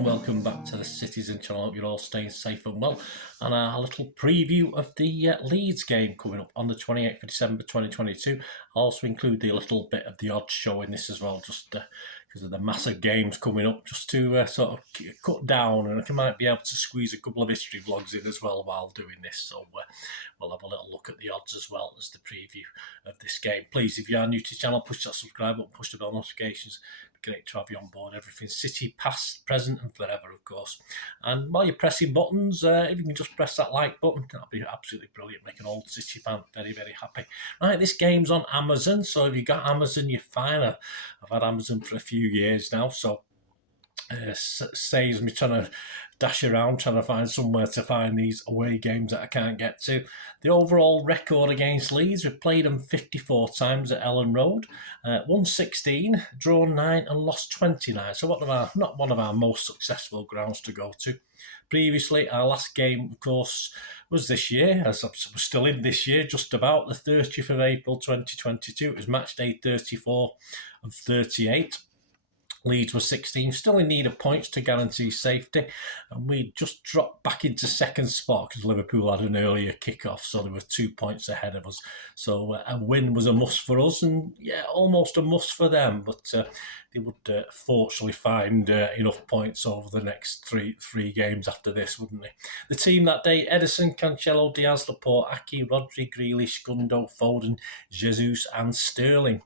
and welcome back to the Citizen channel. I hope you're all staying safe and well. And a little preview of the Leeds game coming up on the 28th of December 2022. I'll also include the little bit of the odds show in this as well, just because of the massive games coming up, just to sort of cut down, and I might be able to squeeze a couple of history vlogs in as well while doing this. So we'll have a little look at the odds as well as the preview of this game. Please, if you are new to the channel, push that subscribe button, push the bell notifications. Great to have you on board. Everything City, past, present and forever, of course. And while you're pressing buttons, if you can just press that like button, that'll be absolutely brilliant. Make an old City fan very, very happy. Right, this game's on Amazon, so if you've got Amazon, you're fine. I've had Amazon for a few years now, so saves me trying to dash around trying to find somewhere to find these away games that I can't get to. The overall record against Leeds, we've played them 54 times at Ellen Road, won 16, drawn 9 and lost 29. So not one of our most successful grounds to go to. Previously, our last game, of course, was this year, as we're still in this year, just about the 30th of April 2022. It was match day 34 of 38. Leeds were 16, still in need of points to guarantee safety, and we just dropped back into second spot because Liverpool had an earlier kick-off, so they were 2 points ahead of us. So a win was a must for us, and yeah, almost a must for them, but they would fortunately find enough points over the next three games after this, wouldn't they? The team that day: Ederson, Cancelo, Diaz, Laporte, Aki, Rodri, Grealish, Gundo, Foden, Jesus and Sterling.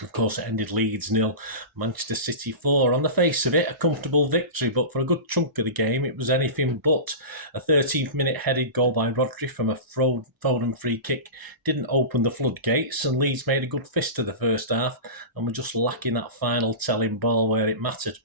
Of course, it ended Leeds 0, Manchester City 4. On the face of it, a comfortable victory, but for a good chunk of the game, it was anything but. A 13th minute headed goal by Rodri from a Foden free kick didn't open the floodgates, and Leeds made a good fist of the first half, and were just lacking that final telling ball where it mattered.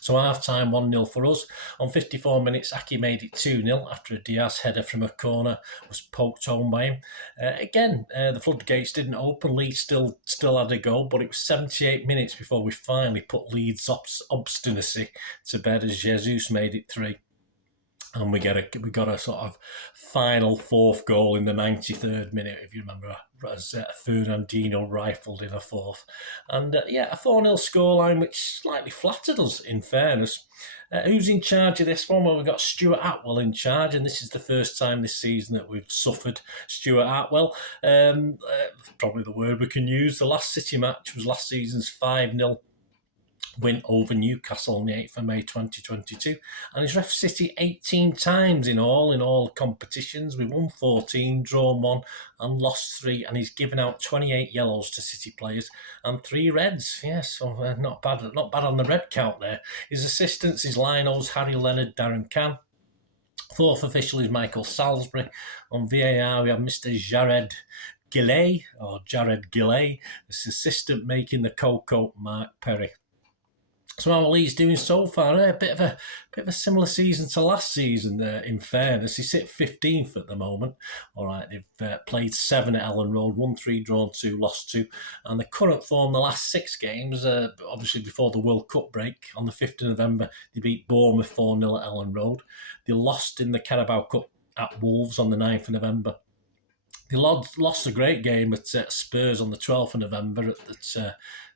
So half-time 1-0 for us. On 54 minutes, Aki made it 2-0 after a Diaz header from a corner was poked home by him. Again, the floodgates didn't open. Leeds still had a goal, but it was 78 minutes before we finally put Leeds' obstinacy to bed as Jesus made it 3. And we got a sort of final fourth goal in the 93rd minute, if you remember, as Fernandinho rifled in a fourth. And yeah, a 4-0 scoreline, which slightly flattered us, in fairness. Who's in charge of this one? Well, we've got Stuart Atwell in charge, and this is the first time this season that we've suffered Stuart Atwell. Probably the word we can use. The last City match was last season's 5-0 win over Newcastle on the 8th of May 2022, and he's ref City 18 times in all competitions. We won 14, drawn 1 and lost 3, and he's given out 28 yellows to City players and 3 reds. Yes, so not bad on the red count there. His assistants is Linos, Harry Leonard, Darren Can. Fourth official is Michael Salisbury. On VAR we have Mr. Jared Gillay, his assistant making the cocoa, Marc Perry. So how are Leeds doing so far? A bit of a similar season to last season. In fairness, they sit 15th at the moment. All right, they've played 7 at Ellen Road, won 3, drawn 2, lost 2, and the current form the last 6 games, obviously before the World Cup break on the 5th of November, they beat Bournemouth 4-0 at Ellen Road. They lost in the Carabao Cup at Wolves on the 9th of November. They lost a great game at Spurs on the 12th of November at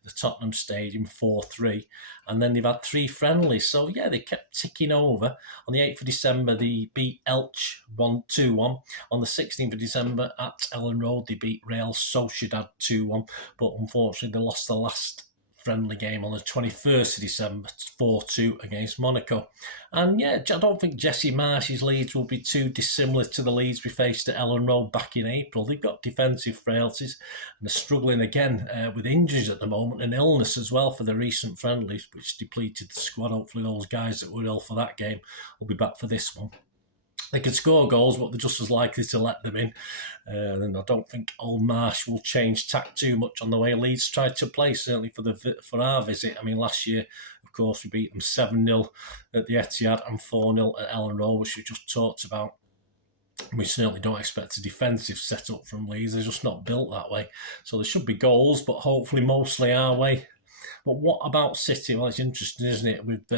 the Tottenham Stadium 4-3, and then they've had 3 friendlies. So yeah, they kept ticking over. On the 8th of December, they beat Elche 2-1. On the 16th of December at Ellen Road, they beat Real Sociedad 2-1, but unfortunately they lost the last friendly game on the 21st of December 4-2 against Monaco. And yeah, I don't think Jesse Marsh's Leeds will be too dissimilar to the Leeds we faced at Ellen Road back in April. They've got defensive frailties and they're struggling again with injuries at the moment and illness as well for the recent friendlies, which depleted the squad. Hopefully those guys that were ill for that game will be back for this one. They can score goals, but they're just as likely to let them in. And I don't think Old Marsh will change tack too much on the way Leeds tried to play, certainly for our visit. I mean, last year, of course, we beat them 7-0 at the Etihad and 4-0 at Ellen Road, which we just talked about. We certainly don't expect a defensive setup from Leeds. They're just not built that way. So there should be goals, but hopefully mostly our way. But what about City? Well, it's interesting, isn't it? With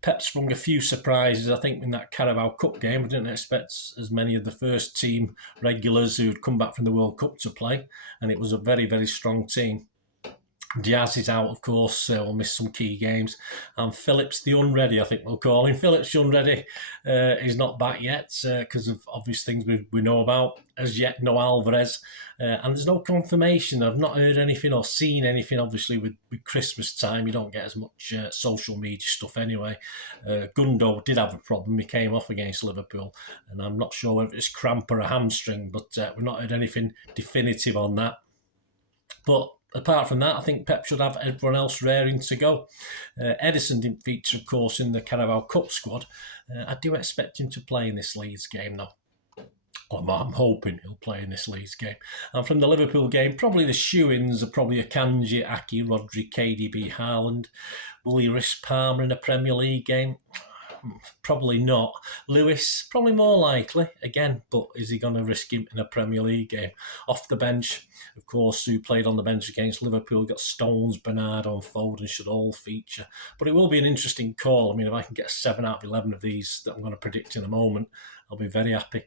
Pep sprung a few surprises. I think in that Carabao Cup game, we didn't expect as many of the first team regulars who'd come back from the World Cup to play, and it was a very, very strong team. Diaz is out, of course. We'll miss some key games. And Phillips, the unready, I think we'll call him. Phillips, the unready, is not back yet because of obvious things we know about. As yet, no Alvarez. And there's no confirmation. I've not heard anything or seen anything. Obviously, with Christmas time, you don't get as much social media stuff anyway. Gundo did have a problem. He came off against Liverpool. And I'm not sure whether it's cramp or a hamstring, but we've not heard anything definitive on that. But apart from that, I think Pep should have everyone else raring to go. Edison didn't feature, of course, in the Carabao Cup squad. I do expect him to play in this Leeds game, though. I'm hoping he'll play in this Leeds game. And from the Liverpool game, probably the shoe-ins are probably Akanji, Aki, Rodri, KDB, Haaland. Will he risk Palmer in a Premier League game? Probably not. Lewis, probably more likely, again, but is he going to risk him in a Premier League game? Off the bench, of course, who played on the bench against Liverpool, got Stones, Bernardo and Foden should all feature. But it will be an interesting call. I mean, if I can get a 7 out of 11 of these that I'm going to predict in a moment, I'll be very happy.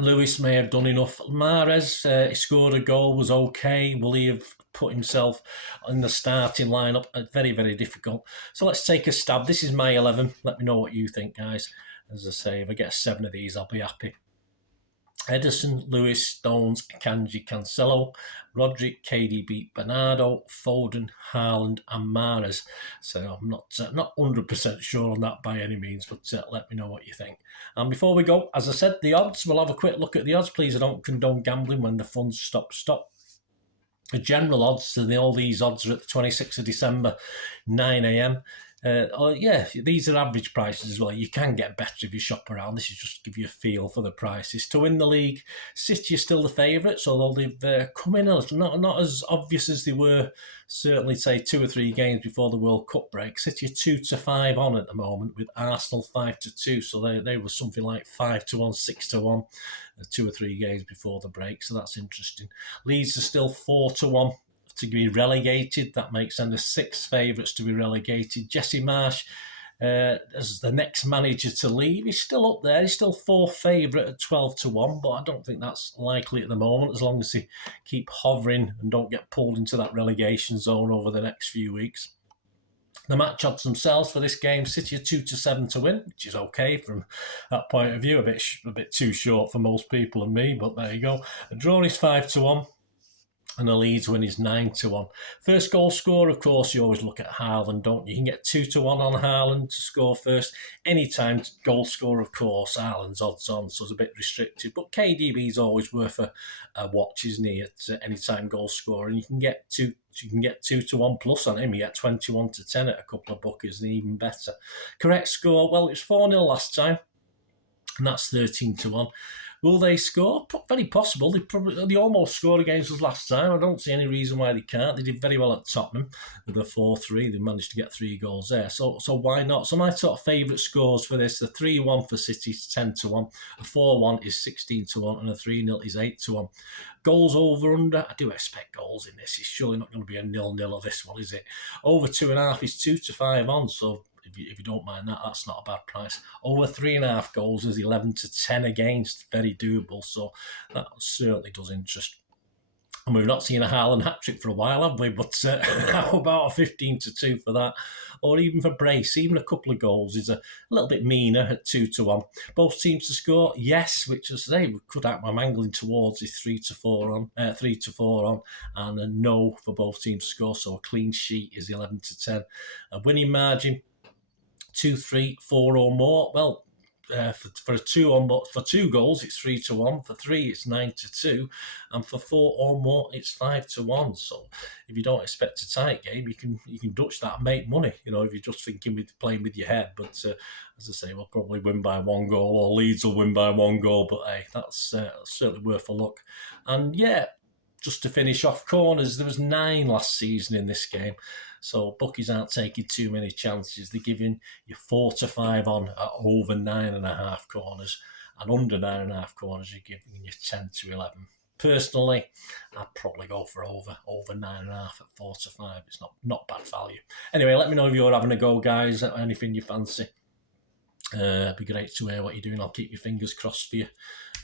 Lewis may have done enough. Mahrez, he scored a goal, was okay. Will he have put himself in the starting lineup? Very, very difficult. So let's take a stab. This is my 11. Let me know what you think, guys. As I say, if I get 7 of these, I'll be happy. Edison, Lewis, Stones, Kanji, Cancelo, Rodri, KDB, Bernardo, Foden, Haaland and Mahrez. So I'm not 100% sure on that by any means, but let me know what you think. And before we go, as I said, the odds, we'll have a quick look at the odds. Please, I don't condone gambling. When the funds stop. The general odds, so all these odds are at the 26th of December, 9 a.m. These are average prices as well. You can get better if you shop around. This is just to give you a feel for the prices. To win the league, City are still the favourites, although they've come in a little, not as obvious as they were, certainly, say, 2 or 3 games before the World Cup break. City are 2-5 on at the moment, with Arsenal 5-2. So they were something like 5-1, 6-1, 2 or 3 games before the break. So that's interesting. Leeds are still 4-1. To be relegated. That makes them the 6th favourites to be relegated. Jesse Marsch, as the next manager to leave, he's still up there. He's still 4th favourite at 12-1, but I don't think that's likely at the moment, as long as they keep hovering and don't get pulled into that relegation zone over the next few weeks. The match odds themselves for this game, City are 2-7 to win, which is okay from that point of view. A bit too short for most people and me, but there you go. A draw is 5-1. And the Leeds win is 9-1. First goal scorer, of course, you always look at Haaland, don't you? You can get 2-1 on Haaland to score first. Anytime goal scorer, of course, Haaland's odds on, so it's a bit restricted. But KDB's always worth a watch, isn't he, at anytime goal scorer? And you can get 2-1 plus on him. You get 21-10 at a couple of bookies, and even better. Correct score, well, it was 4-0 last time, and that's 13-1. Will they score? Very possible. They almost scored against us last time. I don't see any reason why they can't. They did very well at Tottenham with a 4-3. They managed to get 3 goals there. So why not? So my sort of favourite scores for this, the 3-1 for City is 10-1, a 4-1 is 16-1, and a 3-0 is 8-1. Goals over under, I do expect goals in this. It's surely not going to be a 0-0 of this one, is it? Over 2.5 is 2-5 on, so if you don't mind that, that's not a bad price. Over 3.5 goals is 11-10 against, very doable, so that certainly does interest. And we've not seen a Haaland hat-trick for a while, have we? But how about a 15-2 for that? Or even for Brace, even a couple of goals is a little bit meaner at 2-1. Both teams to score, yes, which as I say, we could I'm angling towards is 3-4 on, and a no for both teams to score. So a clean sheet is 11-10. A winning margin, 2-3, 4 or more. Well, for a 2-1, but for 2 goals it's 3-1. For 3 it's 9-2, and for 4 or more it's 5-1. So if you don't expect a tight game, you can Dutch that and make money. You know, if you're just thinking with playing with your head. But as I say, we'll probably win by 1 goal, or Leeds will win by 1 goal. But hey, that's certainly worth a look. And yeah, just to finish off, corners. There was 9 last season in this game. So bookies aren't taking too many chances. They're giving you 4-5 on at over 9.5 corners, and under 9.5 corners you're giving you 10-11. Personally, I'd probably go for over 9.5 at 4-5. It's not bad value. Anyway, let me know if you're having a go, guys. Anything you fancy. It'd be great to hear what you're doing. I'll keep your fingers crossed for you.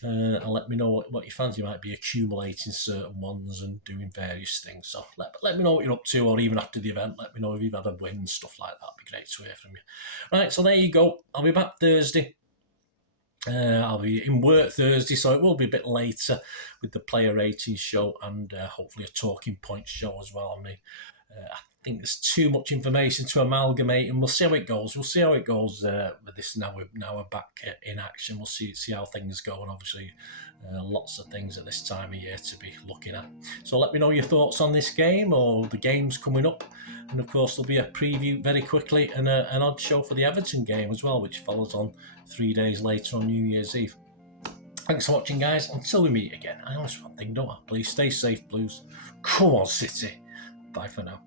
and let me know what you fancy. You might be accumulating certain ones and doing various things. So let me know what you're up to, or even after the event, let me know if you've had a win and stuff like that. It'd be great to hear from you. Right, so there you go. I'll be back Thursday. I'll be in work Thursday, so it will be a bit later with the player rating show and hopefully a talking point show as well. I mean, I think there's too much information to amalgamate, and we'll see how it goes. We'll see how it goes with this now we're back in action. We'll see how things go, and obviously lots of things at this time of year to be looking at. So let me know your thoughts on this game or the games coming up, and of course there'll be a preview very quickly and an odd show for the Everton game as well, which follows on 3 days later on New Year's Eve. Thanks for watching, guys. Until we meet again, I always one thing, don't I? Please stay safe, Blues. Come on, City. Bye for now.